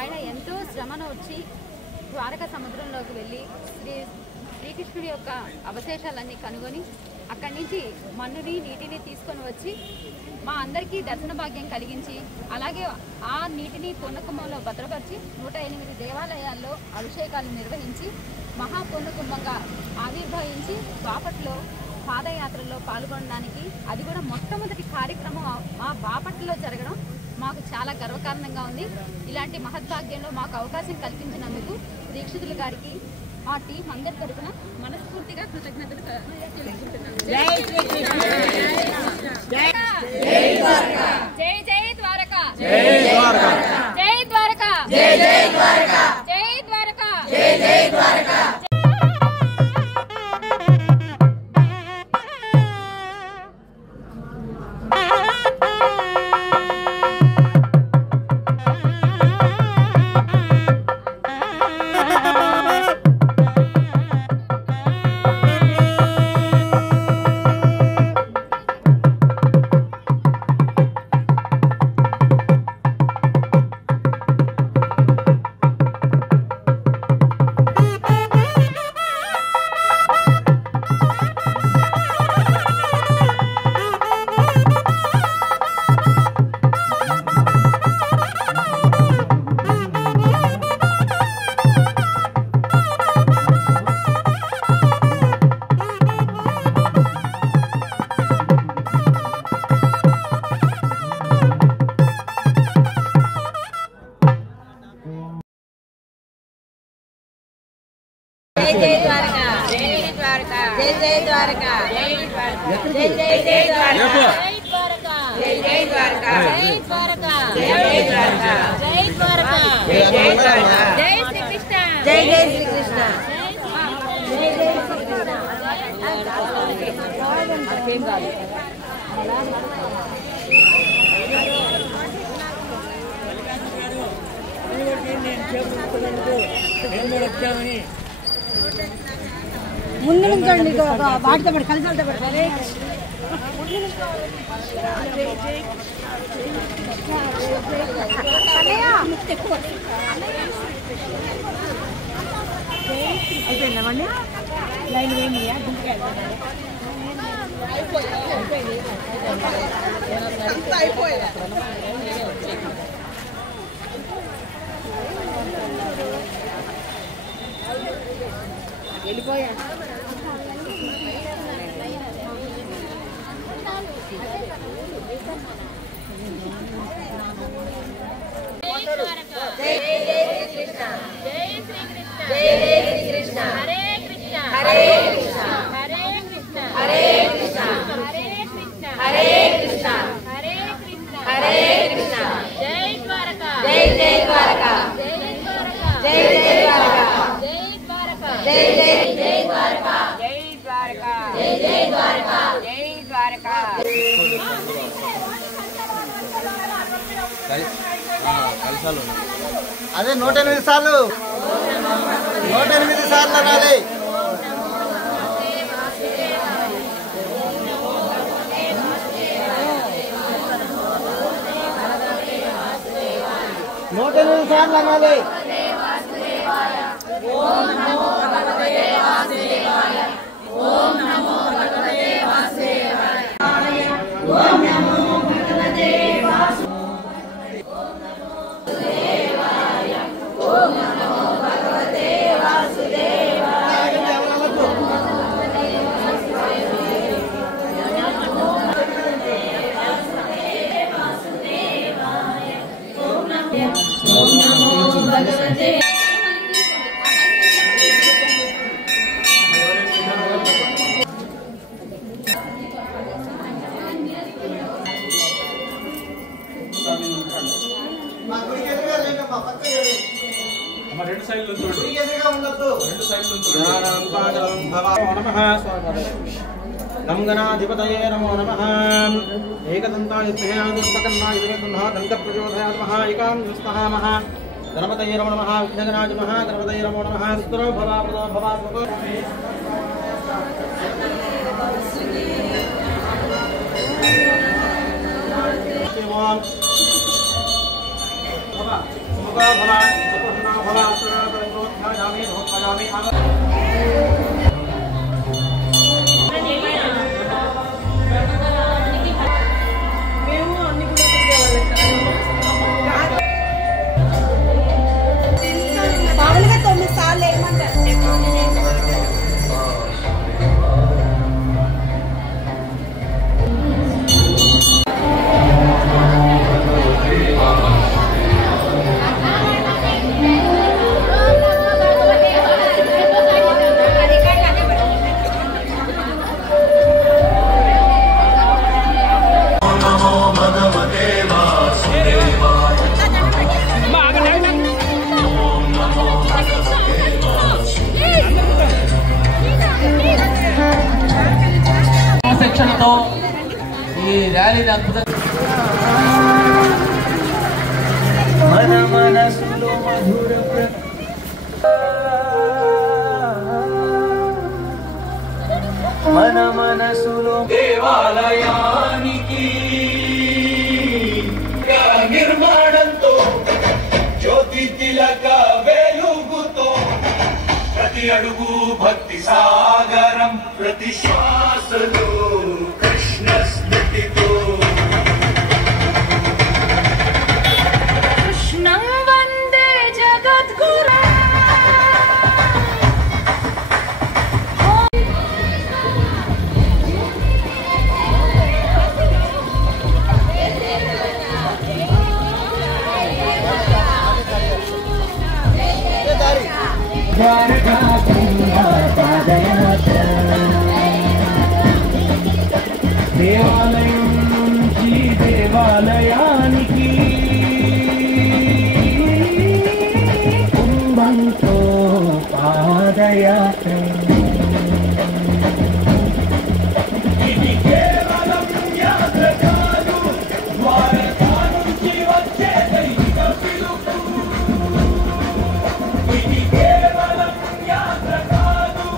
ఆయన ఎంతో శ్రమను వచ్చి ద్వారకా సముద్రంలోకి వెళ్ళి శ్రీకృష్ణుడి యొక్క అవశేషాలన్నీ కనుగొని అక్కడి నుంచి మన్నుని నీటిని తీసుకొని వచ్చి మా అందరికీ దర్శన భాగ్యం కలిగించి అలాగే ఆ నీటిని పూర్ణకుంభంలో భద్రపరిచి 108 దేవాలయాల్లో అభిషేకాలు నిర్వహించి మహాపూర్ణకుంభంగా ఆవిర్భవించి బాపట్లో పాదయాత్రలో పాల్గొనడానికి అది కూడా మొట్టమొదటి కార్యక్రమం మా బాపట్లో జరగడం మాకు చాలా గర్వకారణంగా ఉంది. ఇలాంటి మహద్భాగ్యంలో మాకు అవకాశం కల్పించినందుకు దీక్షితుల గారికి మా టీం అందరి తరఫున మనస్ఫూర్తిగా కృతజ్ఞతలు తెలుపుకుంటున్నాను. జై ద్వారకా, జై జై ద్వారకా, జై ద్వారకా, జై ద్వారకా, జై జై ద్వారకా, జై ద్వారకా, జై జై ద్వారకా. जय जय द्वारका, जय द्वारका, जय जय द्वारका, जय द्वारका, जय जय जय द्वारका, जय जय द्वारका, जय द्वारका, जय द्वारका, जय द्वारका, जय जय द्वारका, जय श्री कृष्ण, जय जय श्री कृष्ण, जय जय श्री कृष्ण. ముందు నుంచండి వాటితో పడి కలిసి వెళ్తా పడతారే. అయిపోయిందామండి లైన్ వేయండి వెళ్ళిపోయా. जय जय श्री कृष्ण, जय श्री कृष्ण, जय जय श्री कृष्ण, हरे कृष्ण, हरे कृष्ण, हरे कृष्ण, हरे कृष्ण, हरे कृष्ण, हरे कृष्ण, हरे कृष्ण, हरे कृष्ण. जय द्वारका, जय जय द्वारका, जय द्वारका, जय जय द्वारका, जय द्वारका, जय जय जय द्वारका, जय द्वारका, जय जय द्वारका, जय द्वारका. అదే 108 సార్లు 108 సార్లు అనాలి. ఓం నమో భగవతే వాసుదేవాయ, ఓం నమో భగవతే వాసుదేవాయ, ఓం నమో భగవతే వాసుదేవాయ, ఓం నమో భగవతే వాసుదేవాయ. రెండు సైడ్లు చూడండి, రెండు సైడ్లు నమో గణాధిపతయే నమో నమః. ఏకదంతాయ త్రిహేనాదుష్పకర్ణాయ దంతప్రచోదయాయ నమః. ఏకాంతస్థామః గణపతయే నమో నమః. విఘ్నగణాయ నమః. గణపతయే నమో నమః. స్తోత్రో భవాప్రదో భవాత్మకో భవ सुखा भव सुखना भव उत्तरापरंगोध्यायामि धोपयामि మామూలుగా 9 సార్లు ఏమంటారు ఈ ర్యాలీని అద్భుతంగా మన మనసులో మధుర మన మనసులో దేవాలయానికి నిర్మాణంతో జ్యోతి తిలక వెలుగుతో ప్రతి అడుగు భక్తి సాగరం ప్రతి శ్వాసలో కృష్ణ స్మృతితో కృష్ణం వందే జగద్గురు దేవాలయం నుంచి దేవాలయానికి కుంభంతో పాదయాత్ర ఇది కేవలం యాత్ర కాదు ద్వారకా నుంచి వచ్చే దైవిక పిలుపు ఇది కేవలం యాత్ర కాదు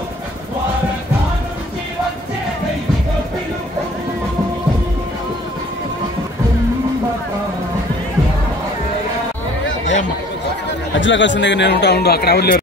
ద్వారకా నుంచి వచ్చే దైవిక పిలుపు అజ్జలా కలిసి నేను ఉంటా ఉండు అక్కడ ఎవరు లేరు.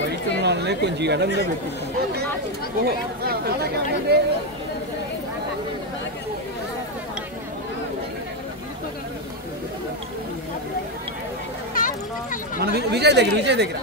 వైద్యున్నాళ్ళనే కొంచెం ఎడంగా పెట్టిస్తాను. మన విజయ్ దగ్గర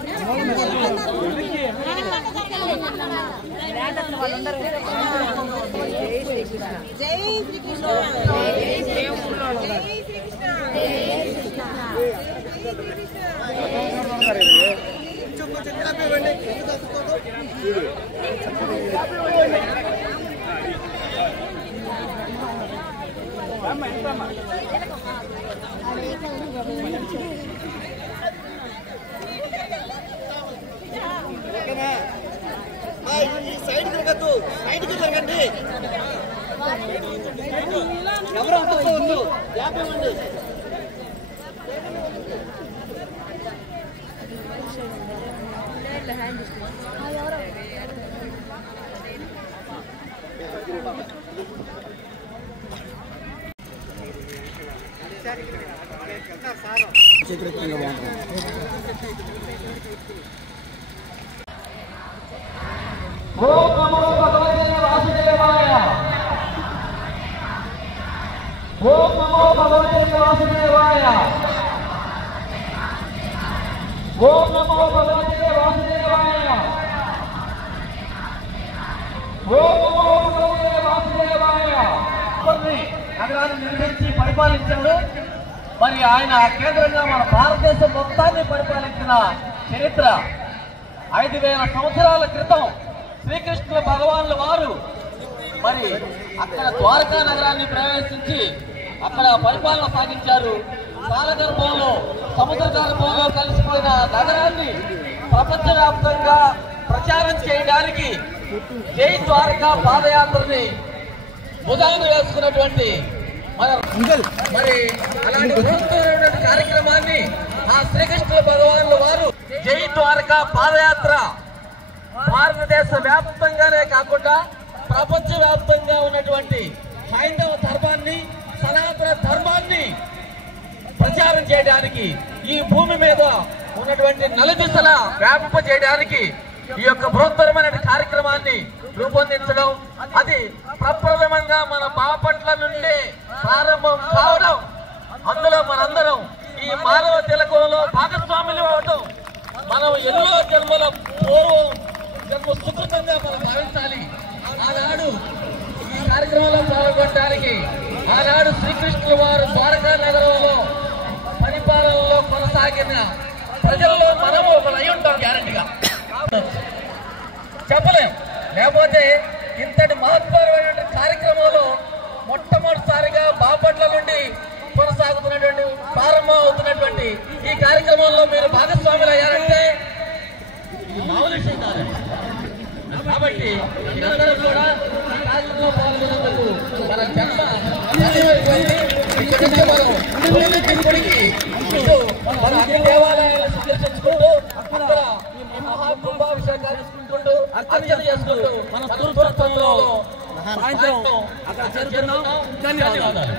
ఎవరు అంతవద్దు 50 మంది చిత్రంగా బాగుంటుంది. ఓం నమో భగవతే వాసుదేవాయ ఓం నమో భగవతే వాసుదేవాయ ఓం నమో భగవతే వాసుదేవాయ ఓం నమో భగవతే వాసుదేవాయ నగరాన్ని నిర్మించి పరిపాలించాడు. మరి ఆయన కేంద్రంగా మన భారతదేశం మొత్తాన్ని పరిపాలించిన చరిత్ర 5000 సంవత్సరాల క్రితం శ్రీకృష్ణ భగవానుల వారు మరి అక్కడ ద్వారకా నగరాన్ని ప్రవేశించి అక్కడ పరిపాలన సాగించారు. కాలగర్భంలో సముద్ర గర్భంలో కలిసిపోయిన నగరాన్ని ప్రపంచవ్యాప్తంగా ప్రచారం చేయడానికి జై ద్వారకా పాదయాత్రని భుజాన వేసుకున్నటువంటి మరి అలాంటి బృహత్తరమైనటువంటి కార్యక్రమాన్ని ఆ శ్రీకృష్ణ భగవానుల వారు జై ద్వారకా పాదయాత్ర భారతదేశ వ్యాప్తంగానే కాకుండా ప్రపంచ వ్యాప్తంగా ఉన్నటువంటి హైందవ ధర్మాన్ని సనాతన ధర్మాన్ని ప్రచారం చేయడానికి ఈ భూమి మీద ఉన్నటువంటి నలుదిశల వ్యాపింప చేయడానికి ఈ యొక్క బృహత్తరమైన కార్యక్రమాన్ని రూపొందించడం, అది ప్రప్రథమంగా మన బాపట్ల నుండి ప్రారంభం కావడం, అందులో మనందరం ఈ మానవ తిలకంలో భాగస్వాములు అవడం మనం ఎన్నో జన్మల పూర్వం జన్మ సుకృతంగా మనం భావించాలి. ఆనాడు ఈ కార్యక్రమంలో పాల్గొనడానికి ఆనాడు శ్రీకృష్ణుల వారు ద్వారకా నగరంలో పరిపాలనలో కొనసాగిన ప్రజల్లో మనము ఒకరు అయి ఉంటాం గ్యారంటీగా చెప్పలేం. లేకపోతే ఇంతటి మహత్తరమైన కార్యక్రమంలో మొట్టమొదటిసారిగా బాపట్ల నుండి కొనసాగుతున్నటువంటి ప్రారంభం అవుతున్నటువంటి ఈ కార్యక్రమంలో మీరు భాగస్వాములు అయ్యారంటే మామూలు విషయం కాదు. కాబట్టి మీరందరూ కూడా ఈ కార్యక్రమంలో పాల్గొన్నందుకు మన జన్మ ఇక్కడి నుంచి మనం తిరుపతికి మన అన్ని దేవాలయాలను సందర్శించుకుంటూ అక్కడ ఈ మహాకుంభాభిషేకాలు చేసుకుంటూ అర్చన చేసుకుంటూ మన తూర్పులో సాయంత్రం అక్కడ చేరుతున్నాం. ధన్యవాదాలు.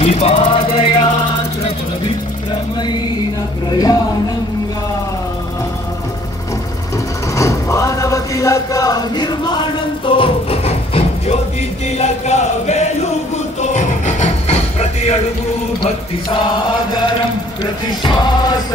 ఈ పాదయాత్ర పవిత్రమైన ప్రయాణంగా మానవ తిలక నిర్మాణంతో జ్యోతి తిలక వెలుగుతో ప్రతి అడుగు భక్తి సాగరం ప్రతి శ్వాస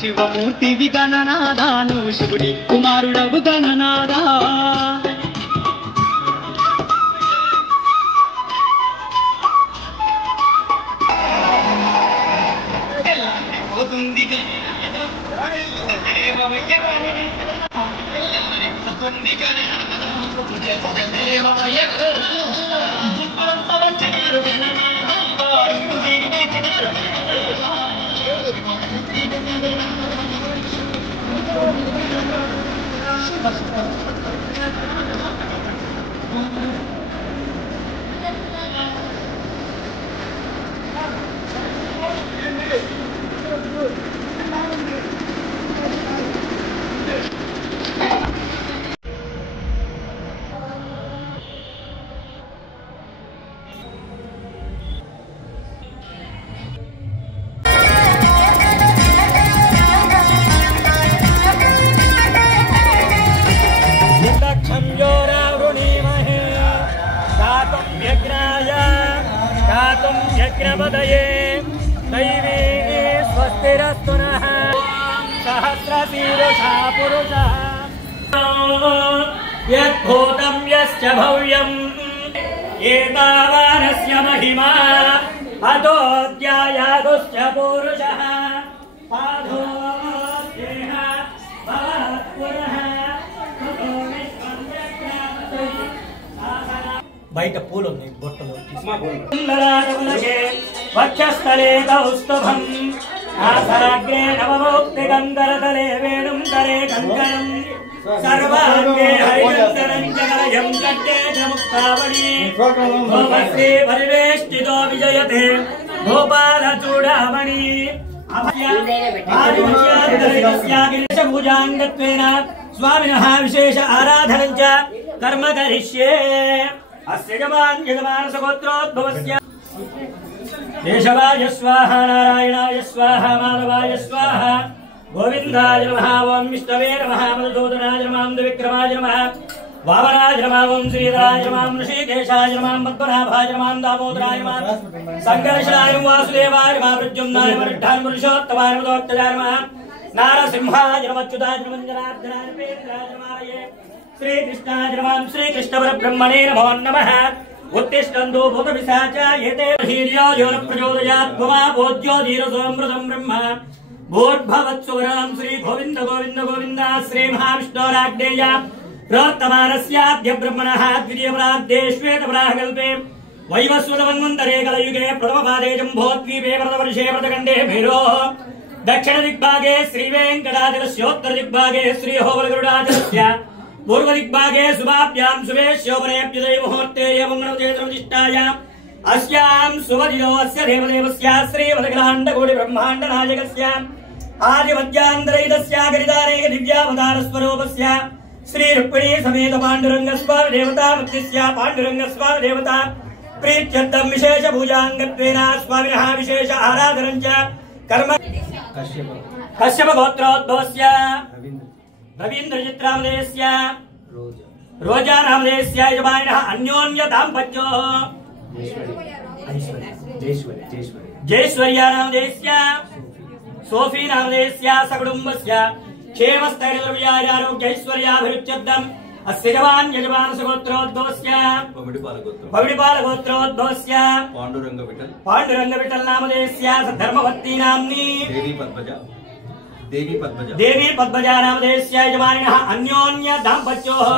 శివమూర్తివి గణనాదాను శివుడి కుమారుడవు గణనాదా यज्ञपदये दैवी स्वस्तिरस्तु नः सहस्रशीर्षा पुरुषः यद्भूतं यश्च भव्यम् एतावानस्य महिमा अतोऽध्यायागुश्च पुरुषः पादो देह भवत्पुरः బయట పూలు ఉన్నాయి బొట్టలు వక్షస్థలే కౌస్తుభం ఆసరాగ్రే నవమోక్తి గంధరతలే వేణుం కరే కంకణం సర్వాంగే హరిగంధరం జగలయం కంటే ముక్తావళి భోమశ్రీ పరివేష్టితో విజయతే గోపాల చూడామణి పూజాంగత్వేన స్వామినః విశేష ఆరాధనం చ కర్మ కరిష్యే అస్య యజమానసగోత్రోద్భవస్య కేశవాయ స్వాహ నారాయణాయ స్వాహ మాధవాయ స్వాహ గోవిందాయ నమః ఓం విష్ణవే నమః మధుసూదనాయ నమః విక్రమాయ నమః వామనాయ నమః ఓం శ్రీధరాయ నమః ఋషికేశాయ నమః పద్మనాభాయ నమః దామోదరాయ నమః సంకర్షణాయ వాసుదేవాయ నమః ప్రద్యుమ్నాయ వరుణాయ పురుషోత్తమాయ నమః నారసింహాయ నమః అచ్యుతాయ నమః జనార్దనాయ పేత్రాయ నమః श्रीकृष्णाय नमः श्रीकृष्णपरब्रह्मणे नमो नमः उत्तिष्ठन्तु भूतपिशाच एते हीर्यो यो न प्रचोदयात् त्वमा बोध्यो धीरसोऽमृतं ब्रह्म भूर्भवत्सुवरां श्री गोविन्द गोविन्द गोविन्द श्री महाविष्णोराज्ञेय प्रोक्तमानस्याद्य ब्रह्मणः द्वितीयपरार्धे श्वेतपराहकल्पे वैवस्वतमन्वन्तरे कलयुगे प्रथमपादे जम्बोद्वीपे व्रतवर्षे व्रतखण्डे भैरोः दक्षिणदिग्भागे श्रीवेङ्कटाचलस्योत्तरदिग्भागे श्रीहोबलगरुडाचलस्य पूर्वदिग्भागे शुभाभ्यां शुभे शोभनेऽभ्युदय मुहूर्ते मंगलचेत्रप्रतिष्ठाय अस्यां शुभदिनो अस्य देवदेवस्य श्रीवदग्रहाण्डकोटि ब्रह्माण्डनायकस्य आदिमध्यान्तरहितस्य गिरिधारेक दिव्यावतारस्वरूपस्य श्रीरुक्मिणी समेत पाण्डुरङ्गस्वामी देवता मुक्तिस्य पाण्डुरङ्गस्वामी देवता प्रीत्यर्थं विशेष पूजाङ्गत्वेन स्वामिनः विशेष आराधनं च कर्म कश्यप गोत्रोद्भवस्य रवीन्द्रचित्रामदेयस्य रोजा नामदेयस्य यजमानिनः अन्योन्य दाम्पत्यो जयश्वर्या नामदेयस्य सोफी नामदेयस्य सकुटुम्बस्य क्षेमस्थैर्यद्रव्यारोग्यैश्वर्याभिरुच्यर्थम् अस्य यजमानसगोत्रोद्भवस्य पविडिपालगोत्रोद्भवस्य पाण्डुरङ्गविठल नामदेयस्य धर्मवती नाम्नी देवी पद्मजा नामदेयस्य यजमानिनः अन्योन्य दाम्पत्योः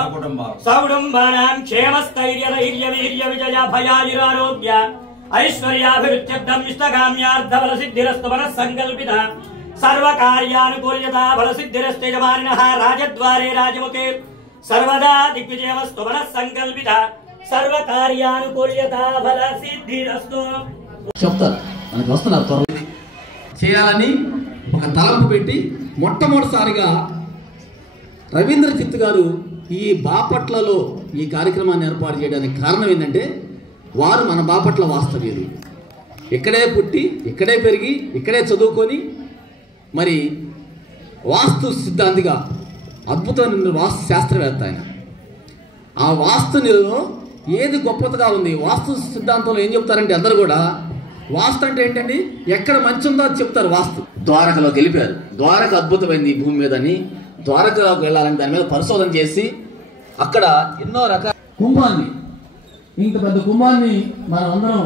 सकुटुम्बानां क्षेमस्थैर्यधैर्यवीर्यविजय भयायुरारोग्य ऐश्वर्याभिरुच्यर्थम् इष्टकाम्यार्थफलसिद्धिरस्तु मनः सङ्कल्पिता सर्वकार्यानुकूल्यता फलसिद्धिरस्तु यजमानिनः राजद्वारे राजमुखे सर्वदा दिग्विजयमस्तु मनः सङ्कल्पिता सर्वकार्यानुकूल्यता फलसिद्धिरस्तु చెప్తారు మనకి వస్తున్నారు త్వరగా చేయాలని ఒక తలంపు పెట్టి మొట్టమొదటిసారిగా రవీంద్ర చిత్ గారు ఈ బాపట్లలో ఈ కార్యక్రమాన్ని ఏర్పాటు చేయడానికి కారణం ఏంటంటే వారు మన బాపట్ల వాస్తవ్యులు, ఇక్కడే పుట్టి ఇక్కడే పెరిగి ఇక్కడే చదువుకొని మరి వాస్తు సిద్ధాంతిగా అద్భుతమైన వాస్తు శాస్త్రవేత్త ఆయన. ఆ వాస్తులో ఏది గొప్పతగా ఉంది, వాస్తు సిద్ధాంతంలో ఏం చెప్తారంటే అందరూ కూడా వాస్తు అంటే ఏంటండి, ఎక్కడ మంచి ఉందో అది చెప్తారు. వాస్తు ద్వారకలోకి వెళ్ళిపోయారు. ద్వారక అద్భుతమైంది ఈ భూమి మీద అని ద్వారకలోకి వెళ్ళాలని దాని మీద పరిశోధన చేసి అక్కడ ఎన్నో రకాల కుంభాన్ని, ఇంత పెద్ద కుంభాన్ని మనం అందరం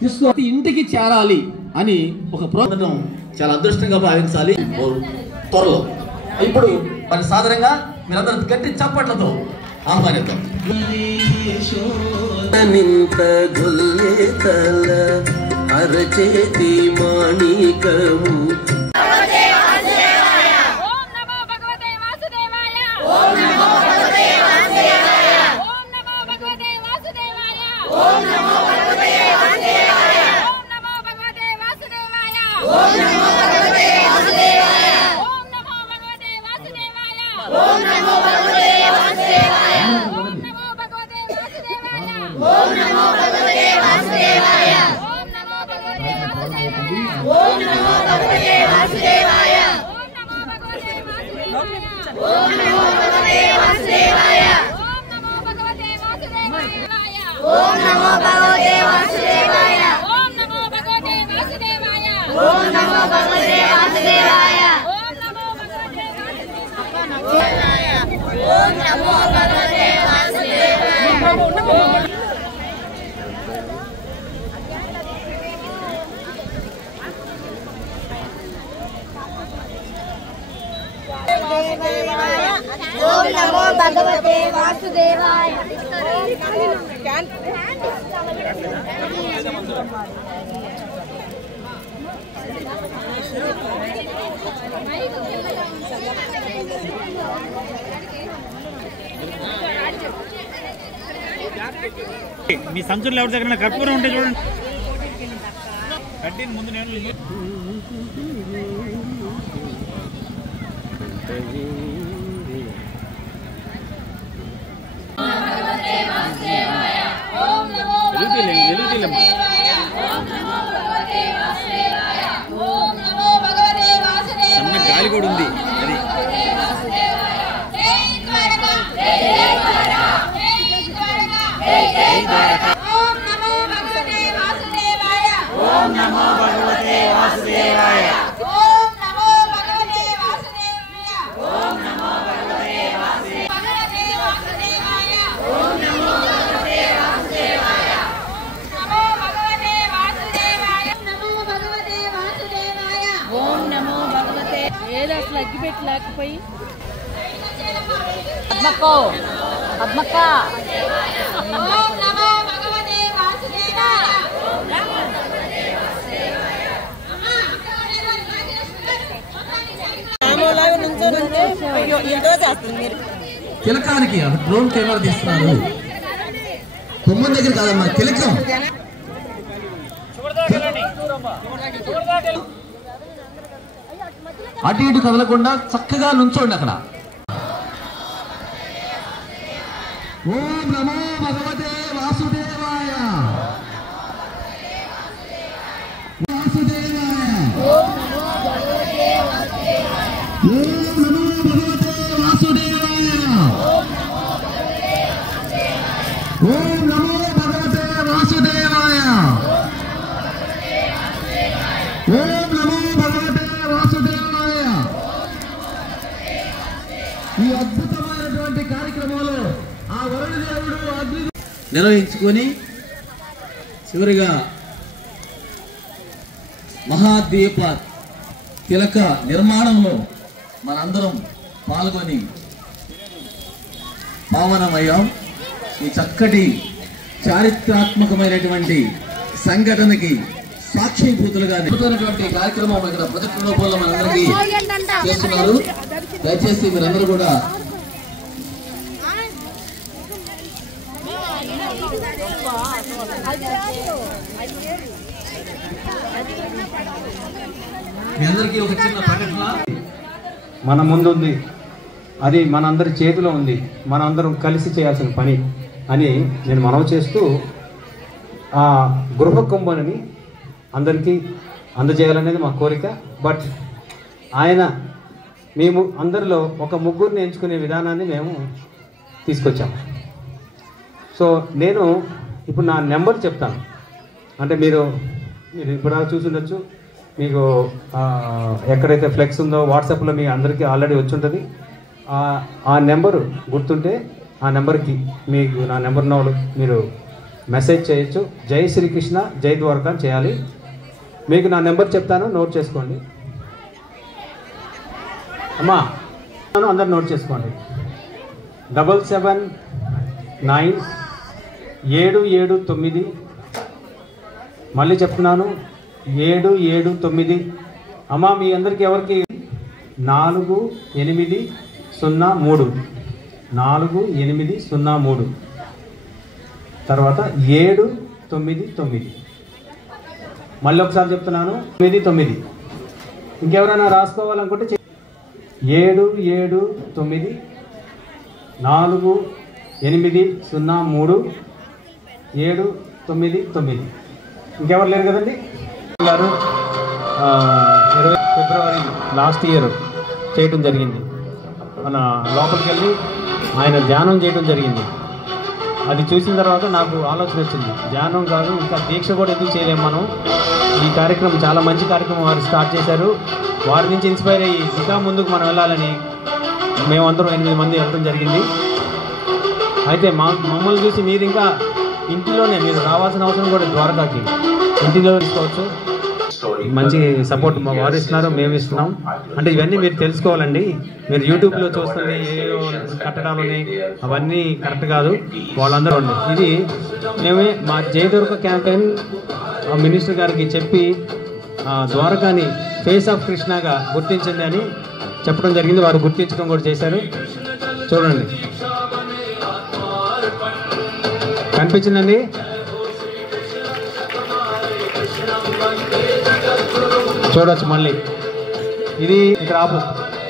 తీసుకొని ఇంటికి చేరాలి అని ఒక ప్రోగ్రాం చాలా అదృష్టంగా భావించాలి త్వరలో. ఇప్పుడు మరి సాధారణంగా మీరందరూ గట్టి చప్పట్లతో ఆహ్వానిద్దాం. అరచేతి మాణికము ఓం నమో భగవతే వాసుదేవాయ ఓం నమో భగవతే వాసుదేవాయ ఓం నమో భగవతే వాసుదేవాయ మీ సంచుల్లో ఎవరి దగ్గర కర్పూరం ఉంటే చూడండి. కట్టిన ముందు నేను సన్న గాలి కూడా ఉంది. అది ఓం నమో భగవతే వాసుదేవాయ ఓం నమో భగవతే వాసుదేవాయ ఓం నమో భగవతే వాసుదేవాయ ఓం నమో భగవతే వాసుదేవాయ ఓం నమో భగవతే వాసుదేవాయ నమో భగవతే వాసుదేవాయ నమో భగవతే వాసుదేవాయ ఓం నమో భగవతే ఏదో అసలు అగ్గిపెట్టి లేకపోయి పద్మక్కో పద్మక్క ఓం నమో భగవతే వాసుదేవాయ తిలకానికి డ్రోన్ కెమెరా తీస్తున్నారు. కొమ్మం దగ్గర కాదమ్మా, తిలకం. అటు ఇటు కదలకుండా చక్కగా నుంచోండి అక్కడ. ఓం నమో భగవతే వాసుదేవాయ వాసుదేవాయ ఓం నమో భగవతే వాసుదేవాయ ఓం నమో భగవతే వాసుదేవాయ ఓం నమో భగవతే వాసుదేవాయ. ఈ అద్భుతమైనటువంటి కార్యక్రమాలు ఆ వరుణ దేవుడు నిర్వహించుకొని చివరిగా మహాద్వీప తిలక నిర్మాణంలో మనందరం పాల్గొని పావనమయ్యాం. ఈ చక్కటి చారిత్రాత్మకమైనటువంటి సంఘటనకి సాక్షిభూతులుగా నిలుపుతున్నటువంటి కార్యక్రమం ఇక్కడ ప్రొజెక్ట్ రూపంలో మనందరికీ చేస్తున్నారు. దయచేసి మీరందరూ కూడా మీ అందరికీ ఒక చిన్న ప్రకటన మన ముందుంది, అది మనందరి చేతిలో ఉంది, మనందరం కలిసి చేయాల్సిన పని అని నేను మనవి చేస్తూ ఆ గృహ కుంభని అందరికీ అందజేయాలనేది మా కోరిక. బట్ ఆయన మేము అందరిలో ఒక ముగ్గురిని ఎంచుకునే విధానాన్ని మేము తీసుకొచ్చాము. సో నేను ఇప్పుడు నా నెంబర్ చెప్తాను. అంటే మీరు ఇప్పుడు చూసుండొచ్చు, మీకు ఎక్కడైతే ఫ్లెక్స్ ఉందో వాట్సాప్లో మీ అందరికీ ఆల్రెడీ వచ్చి ఉంటుంది. ఆ నెంబరు గుర్తుంటే ఆ నెంబర్కి మీకు నా నెంబర్ నోడు మీరు మెసేజ్ చేయొచ్చు. జై శ్రీకృష్ణ జై ద్వారకా చేయాలి. మీకు నా నెంబర్ చెప్తాను, నోట్ చేసుకోండి అమ్మా. అందరు నోట్ చేసుకోండి. 779 మళ్ళీ చెప్తున్నాను 779 అమ్మా. మీ అందరికీ ఎవరికి 4803 4803 తర్వాత 799 మళ్ళీ ఒకసారి చెప్తున్నాను 99. ఇంకెవరైనా రాసుకోవాలనుకుంటే 779 4803 799. ఇంకెవరు లేరు కదండి గారు. 20 ఫిబ్రవరి లాస్ట్ ఇయర్ చేయటం జరిగింది. మన లోపలికి వెళ్ళి ఆయన ధ్యానం చేయడం జరిగింది. అది చూసిన తర్వాత నాకు ఆలోచన వచ్చింది, ధ్యానం కాదు ఇంకా దీక్ష కూడా ఎందుకు చేయలేము మనం. ఈ కార్యక్రమం చాలా మంచి కార్యక్రమం వారు స్టార్ట్ చేశారు. వారి నుంచి ఇన్స్పైర్ అయ్యి ఇంకా ముందుకు మనం వెళ్ళాలని మేమందరం 8 మంది వెళ్ళడం జరిగింది. అయితే మమ్మల్ని చూసి మీరు ఇంకా ఇంటిలోనే మీరు రావాల్సిన అవసరం కూడా ద్వారకాకి ఇంటిలో తీసుకోవచ్చు. మంచి సపోర్ట్ మా వారు ఇస్తున్నారు, మేము ఇస్తున్నాం. అంటే ఇవన్నీ మీరు తెలుసుకోవాలండి. మీరు యూట్యూబ్లో చూస్తుంది ఏవో కట్టడాలు ఉన్నాయి, అవన్నీ కరెక్ట్ కాదు. వాళ్ళందరూ ఉండి ఇది మేమే మా జయదుర్గ క్యాంపెయిన్ మినిస్టర్ గారికి చెప్పి ద్వారకాని ఫేస్ ఆఫ్ కృష్ణగా గుర్తించండి అని చెప్పడం జరిగింది. వారు గుర్తించడం కూడా చేశారు. చూడండి, కనిపించిందండి. చూడొచ్చు మళ్ళీ. ఇది ఇక్కడ ఆపు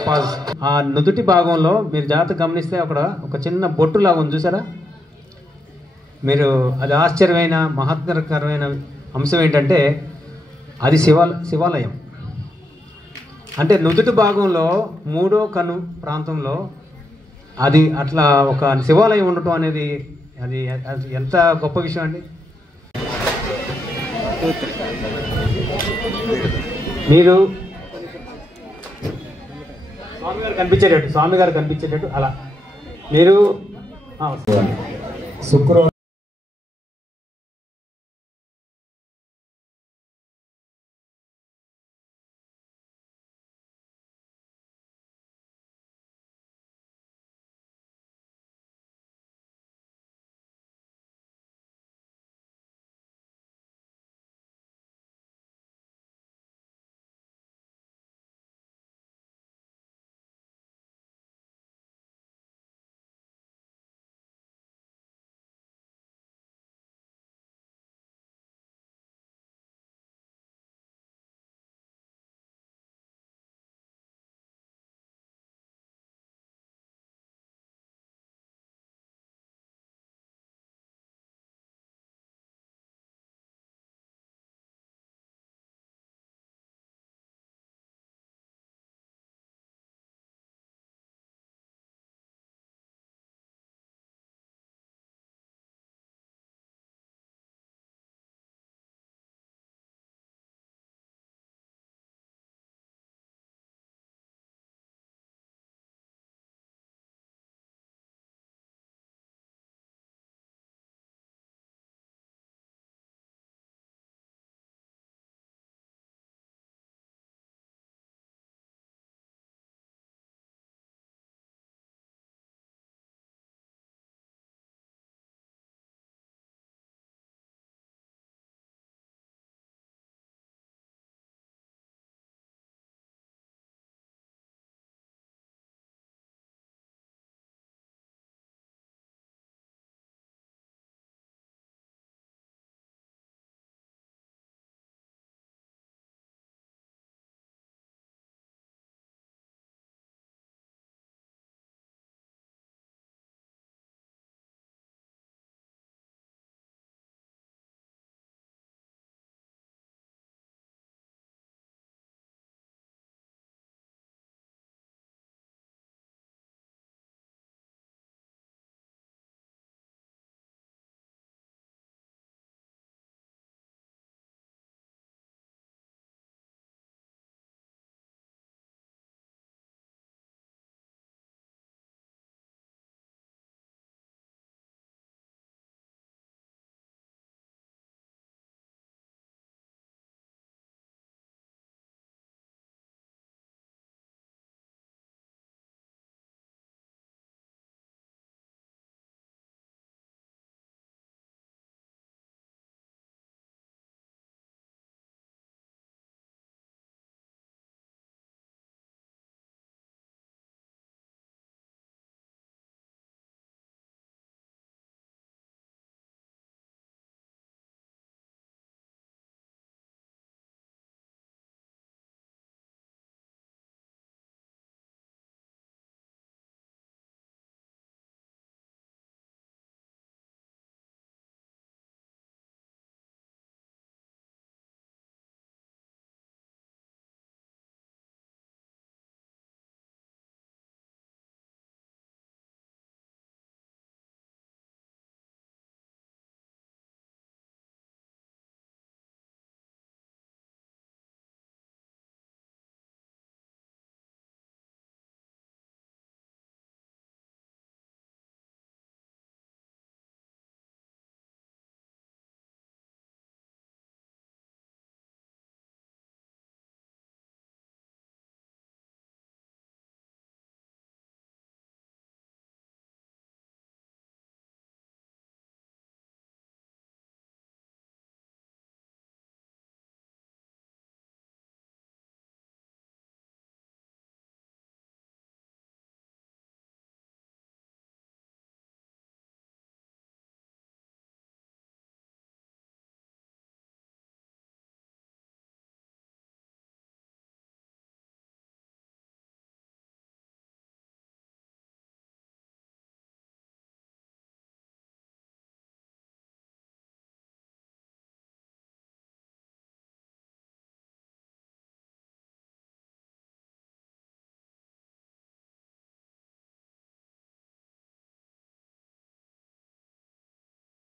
పాజ్. ఆ నుదుటి భాగంలో మీరు జాగ్రత్త గమనిస్తే అక్కడ ఒక చిన్న బొట్టు లాగా ఉంది, చూసారా మీరు? అది ఆశ్చర్యమైన మహత్తరకరమైన అంశం ఏంటంటే అది శివాలయం. అంటే నుదుటి భాగంలో 3వ కన్ను ప్రాంతంలో అది అట్లా ఒక శివాలయం ఉండటం అనేది అది ఎంత గొప్ప విషయం అండి. మీరు స్వామి గారు కనిపించేటట్టు అలా మీరు శుక్రవారం